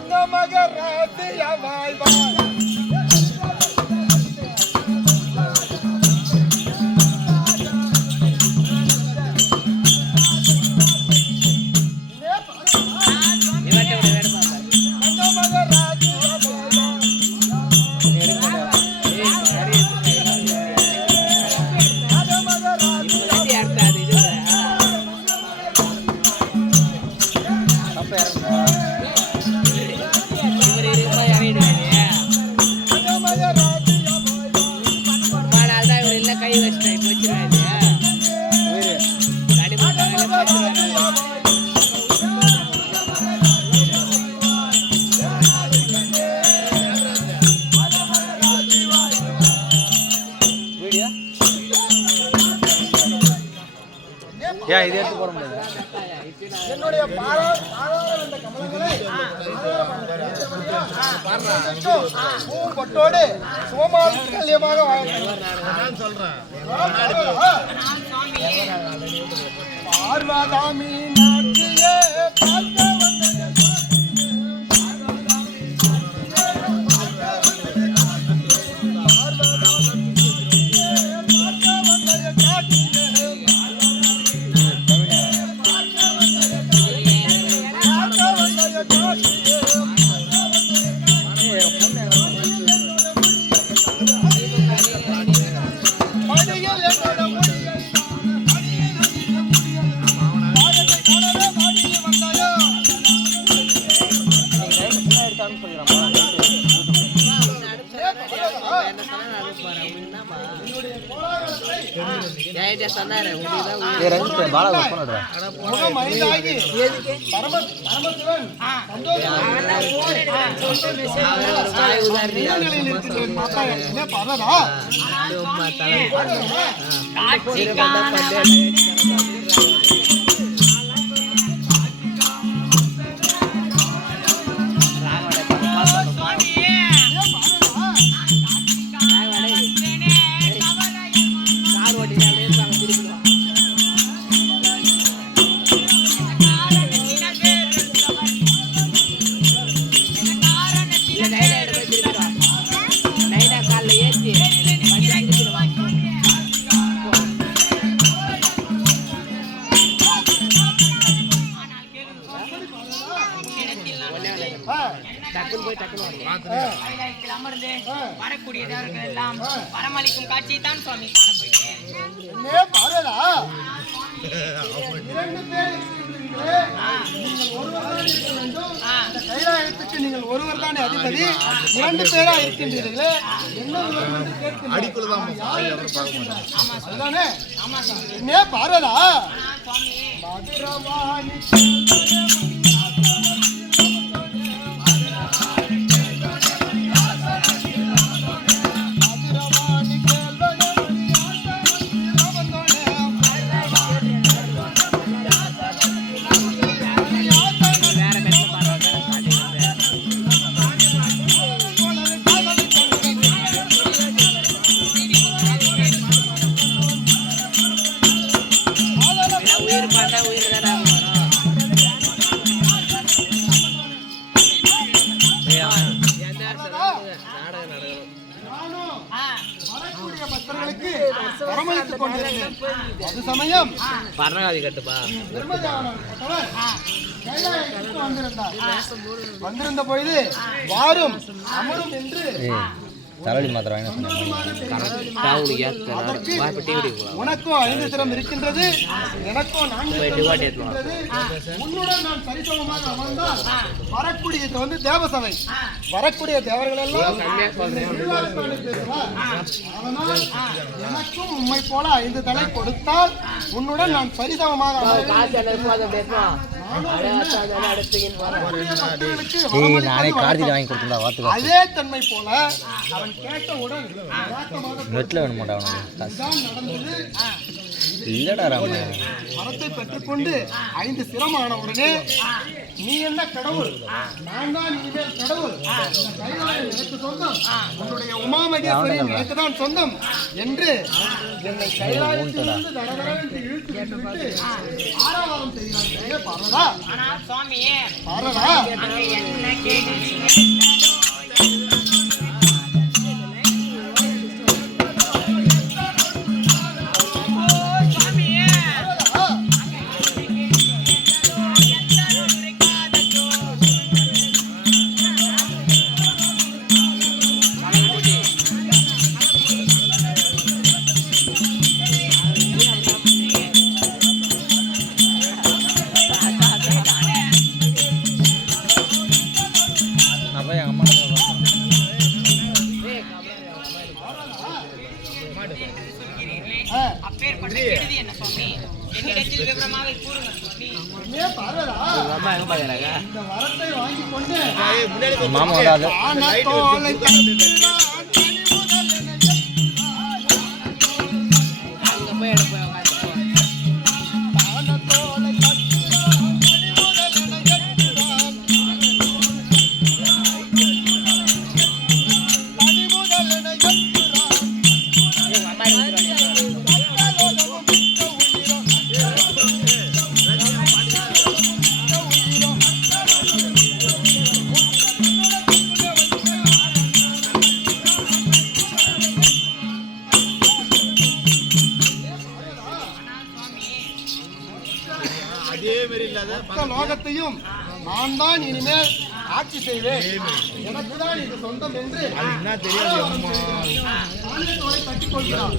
தங்க மகராசிய வாழ்வாய் இது எடுத்து போட முடியாது. என்னுடைய பூம்பொட்டோடு சுகமாலியமாக பார்வதாமி நாட்டியே பார்க்க வரக்கூடியவர்கள் எல்லாம் வரமளிக்கும் காட்சியை தான் சுவாமி கைலாயத்துக்கு நீங்கள் ஒருவர் தானே அதிபதி, 2 பேரா இருக்கின்றீர்களே, என்ன பாரதா அது சமயம் வந்திருந்த பொழுது வாரும் அமரும் என்று தரவழி மாத்திரம் உனக்கும் 5 திறம் இருக்கின்றது, எனக்கும் 4 இருக்கின்றது. உன்னுடன் நான் சரிசமமாக அமர்ந்தால் வரக்கூடிய வந்து தேவசபை வரக்கூடிய தேவர்கள் எல்லாம் அதனால் எனக்கும் உண்மை போல 5 தலை கொடுத்தால் உன்னுடன் நான் சரிசமமாக அதே தன்மை போல அவன் கேட்டவுடன் நெட்ல வேணும் மாட்டான். இல்லடா ராம. வரத்தை பெற்றுக்கொண்டு 5 சிரமான உடனே நீ என்ன கடவுள், நான் தான் இனிமேல் கடவுள், இந்த கைலாயம் எனக்கு சொந்தம், உன்னுடைய உமாமகேஸ்வரி எனக்கு தான் சொந்தம் என்று என்னை கைலாயத்திலிருந்து தடதடவென்று இழுத்து விட்டுவிட்டு ஆரவாரம் செய்கிறான். பாரதா ஆனால் சுவாமியே, பாரதா அங்கே என்ன கேட்கிறீங்க? நான் போய் எங்கள் அம்மா அப்பேற்பட்ட கெடுதி என்ன சுவாமி? என்னிடத்தில் விவரமாக கூறுங்கள் சுவாமி. பாரதா இந்த வரத்தை வாங்கிக் கொண்டு மாமா வராது. ஆனத்தோலை தட்டினான் ஆனத்தோலை தட்டினான் பனிமுதலென எட்டுறான் மொத்த லோகத்தையும் நான் தான் இனிமேல் ஆட்சி செய்வேன், எனக்கு தான் இது சொந்தம் என்று கட்டிக் கொள்கிறான்.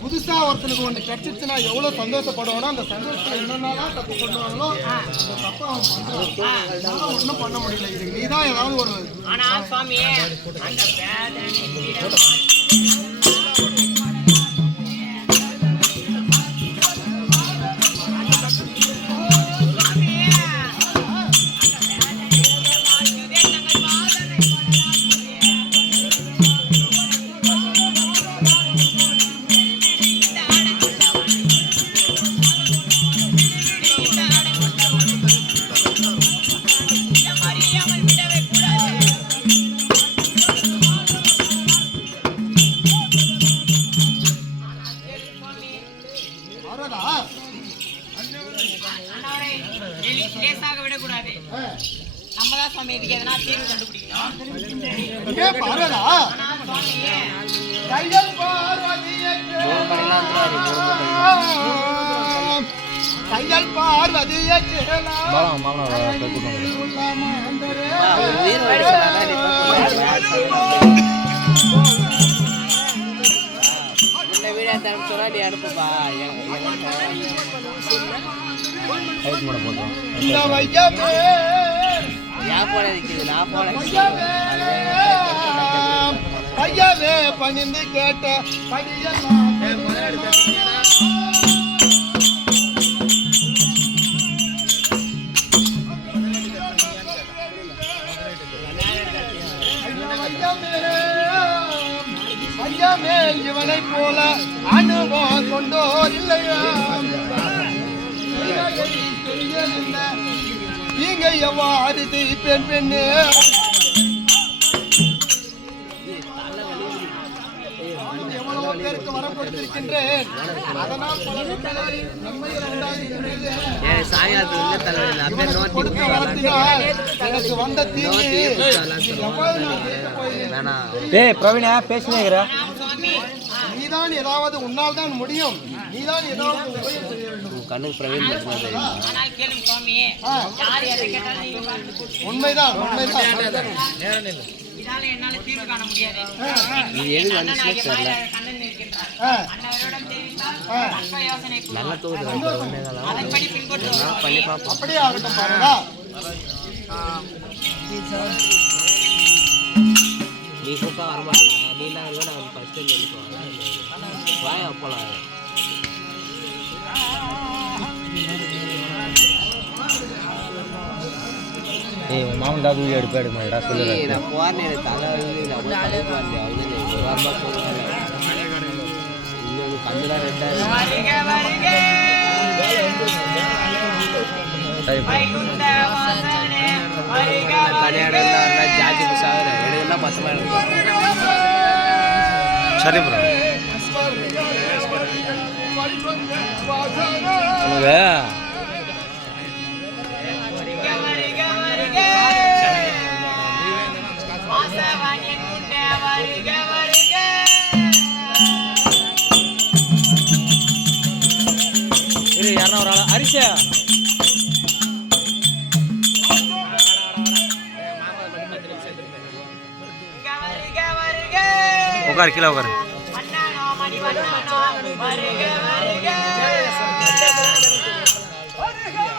புதுசா ஒருத்தனுக்கு ஒன்று கிடைச்சிச்சுன்னா எவ்வளவு சந்தோஷப்படுவானோ, அந்த சந்தோஷத்தை என்னென்னலாம் தப்பு பண்ணுவாங்களோ அந்த தப்பை அவன் பண்றான். அதனால ஒன்றும் பண்ண முடியல. இது நீதான் ஏதாவது ஒரு ஆனால் சுவாமியே, அந்த வேதனை லேசாக விடக்கூடாது. நம்ம தான் சுவாமி இதுக்கு எதனா தீர்வு கண்டுபிடிக்கணும். பாரதா ஆனால் சுவாமியே, கையல் பார்வதியே கையல் பார்வதியே மாமா பையவே பணிந்து கேட்ட படியெல்லாம் ஐயமேல் இவனை போல அனுபவம் கொண்டோர் இல்லையா, நீங்க எவ்வாறு பெண் பெண்ணு எவ்வளவோ பேருக்கு வரம் கொடுத்திருக்கின்றேன், அதனால் பல நன்மைகள் உண்டாகின்றது. கொடுத்த வரத்தினால் எனக்கு வந்த தீங்கு எவ்வாறு நான் தீர்க்கப் போகிறேன்? டேய் பிரவீனா பேசினேங்கிற நீதான் ஏதாவது உன்னால் தான் முடியும், நீதான் ஏதாவது உபயம் செய்ய வேண்டும். ஆனால் கேளும் சுவாமியே, யார் எதை கேட்டாலும் நீங்க பார்த்து கொடுத்து உண்மைதான் உண்மைதான் இதால என்னால தீர்வு காண முடியாது. அண்ணனாகிய மாயராஜ கண்ணன் இருக்கின்றார். அண்ணவரிடம் தெரிவித்தால் தக்க யோசனை கூறுவார். அதன்படி பின்பற்றுவோம். அப்படியே ஆகட்டும். பாருடா நீ கூப்பிட்டா வரமாட்டேங்க, நீலாம் இருக்கா, நான் ஃபர்ஸ்ட் டைம் எடுப்போம் வாயா போலாம். ஏய் உன் மாமன் தான் வீடியோ எடுக்க மாட்டா சொல்லு. நான் போறேன், எனக்கு தலை வந்து நான் போறேன், அவ்வளோ ஒரு வாரமாக போகிறேன். இன்னொன்று அதுதான் ரெண்டாவது வருக வருக சரி வைகுண்ட வாசனே வருக கல்யாணம் இருந்தால் ஜாதி புதுசாக எடுக்கலாம் பசங்க சரி ப்ரோ உனக்கு வருக வருக வருக வாசவனின் முன்னே வருக வருக இரு யாருன்னா ஒரு ஆள் அரிசா வருக வருக உட்காரு கீழே உட்காரு அண்ணனோ மணி வண்ணனோ வருக வருக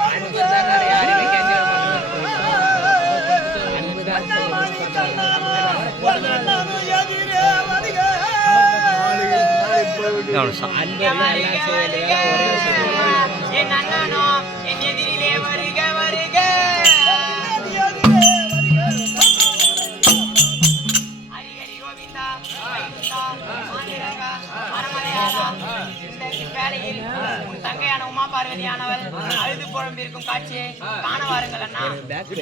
அன்பு தான் யாருமே கேட்க அன்பு தான் அன்பு எல்லாம் செய்ய வேண்டியதா ஒரே விஷயம் என் அண்ணனோ என் எதிரிலே வருக வருக ஹரிஹரி கோவிந்தா வைகுண்டா ஆந்திரகா அரமலையாரா இந்த வேளையில் உன் தங்கையான உமா பார்வதியானவள் அழுது புலம்பிருக்கும் காட்சியை காண வாருங்கள் அண்ணா பேக்